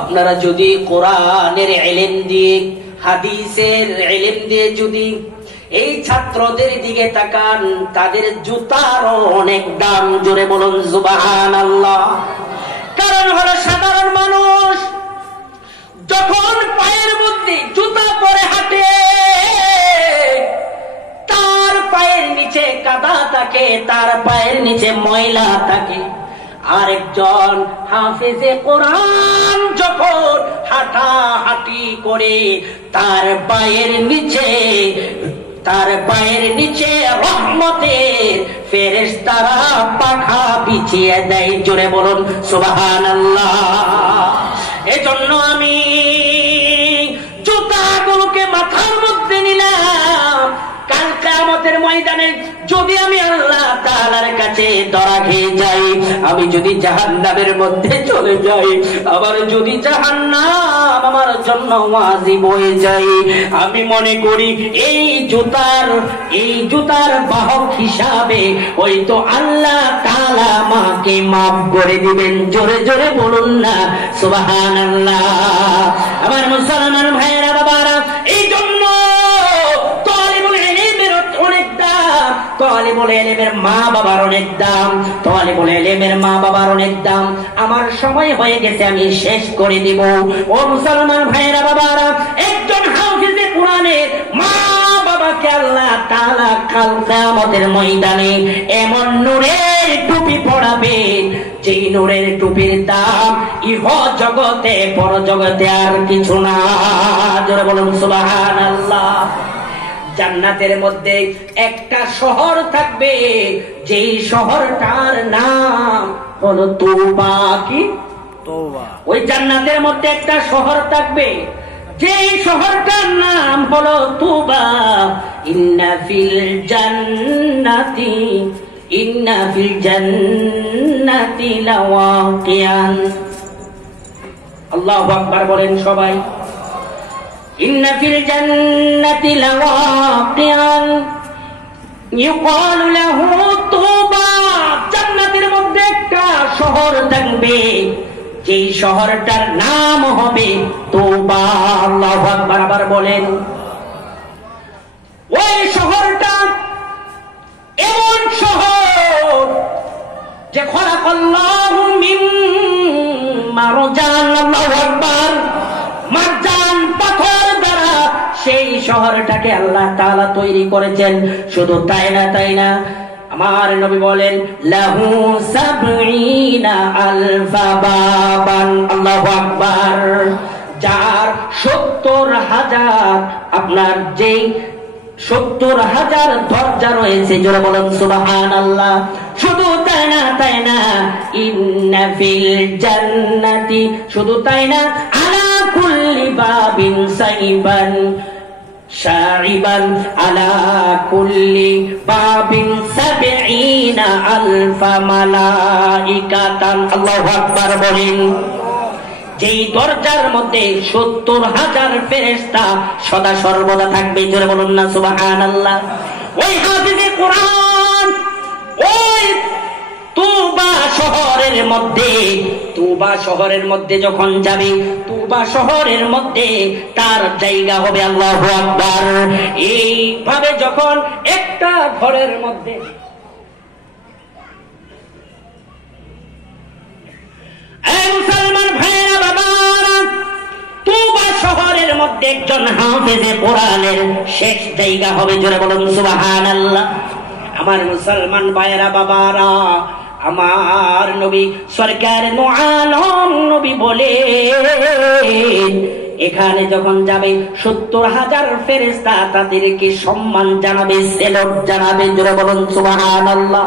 আপনারা যদি কোরআনের ইলম দিয়ে, হাদিসের ইলম দিয়ে যদি এই ছাত্রদের দিকে তাকান, তাদের জুতারও অনেক দাম। জোরে বলুন সুবহানাল্লাহ। কারণ হলো সাধারণ মানুষ যখন পায়ের মধ্যে জুতা পরে হাঁটে, তার পায়ের নিচে কাদা থাকে, তার পায়ের নিচে ময়লা থাকে। আরেকজন হাফেজে কোরআন যখন হাঁটাহাঁটি করে, তার পায়ের নিচে রহমতের ফেরেশতারা পাখা বিছিয়ে দেয়। জোরে বলুন সুবহানাল্লাহ। এজন্য আমি জুতাগুলোকে মাথার মধ্যে নিলাম। কাল কিয়ামতের ময়দানে যদি আমি আল্লাহ তাআলার কাছে ধরা খেয়ে যাই, আমি যদি জাহান্নামের মধ্যে চলে যাই, আবার যদি জাহান্নাম আমার জন্য ওয়াজিব হয়ে যায়, আমি মনে করি এই জুতার বাহক হিসাবে হয়তো আল্লাহ তাআলা আমাকে মাফ করে দিবেন। জোরে জোরে বলুন না সুবহানাল্লাহ। আমার মুসলমান ভাইয়েরা, বাবারা, এই জন্য তালিবুল ইলমের মা বাবার অনেক দাম। তালিবুল ইলমের মা বাবার অনেক দাম। আমার সময় হয়ে গেছে, আমি শেষ করে দিব। ও মুসলমান ভাইয়েরা, বাবারা, একজন হাফেজে কোরআনের মা বাবাকে আল্লাহ তাআলা কাল কিয়ামতের ময়দানে এমন নূরের টুপি পরাবে, যেই নূরের টুপির দাম ইহ জগতে পর জগতে আর কিছু না। জোরে বলুন সুবহানাল্লাহ। জান্নাতের মধ্যে একটা শহর থাকবে, যেই শহরটার নাম হলো তওবা। কি তওবা? ওই জান্নাতের মধ্যে একটা শহর থাকবে, যেই শহরটার নাম হলো তওবা। ইন্না ফিল জান্নাতি লাওয়াকিয়ান। আল্লাহু আকবার বলেন সবাই। ইন্না ফিল জান্নাতি লাওয়াকিয়ান ইউকালু লাহু তওবা। জান্নাতের মধ্যে একটা শহর থাকবে, যেই শহরটার নাম হবে তওবা। আল্লাহু আকবার আবার বলেন। ওই শহরটা এমন শহর যে খলাকাল্লাহু মিন মারজান। আল্লাহু আকবার। মারজান পাথর দ্বারা সেই শহরটাকে আল্লাহ তাআলা তৈরি করেছেন। শুধু তাই না, আমার নবী বলেন লাহু সাবঈনা আলফা বাবান। আল্লাহু আকবার। যার 70,000 আপনার যেই 70,000 দরজা রয়েছে। জোরে বলেন সুবহানাল্লাহ। শুধু তাই না, ইন্না ফিল জান্নাতি, শুধু তাই না, আলা কুল্লি বাবিন সাইবান শারিবান, আলা কুল্লি বাবিন সাবঈনা আলফা মালাইকাতান। আল্লাহু আকবার বলেন। যেই দরজার মধ্যে 70,000 ফেরেশতা সদা সর্বদা থাকবে। জোরে বলুন না সুবহানাল্লাহ। ওই হাফেজে কোরআন ওই তওবা শহরের মধ্যে যখন যাবে, তওবা শহরের মধ্যে তার জায়গা হবে। আল্লাহু আকবার। এইভাবে যখন একটা ঘরের মধ্যে মুসলমান ভাইয়েরা, বাবারা, তওবা শহরের মধ্যে একজন হাফেজে কোরআনের শেষ জায়গা হবে। জোরে বলুন সুবহানাল্লাহ। আমার মুসলমান ভাইয়েরা, বাবারা, আমার নবী সরকার মুআলম নবী বলে, এখানে যখন যাবে 70,000 ফেরেশতা তাদেরকে সম্মান জানাবে, সেলট জানাবে। জোরে বলুন সুবহানাল্লাহ।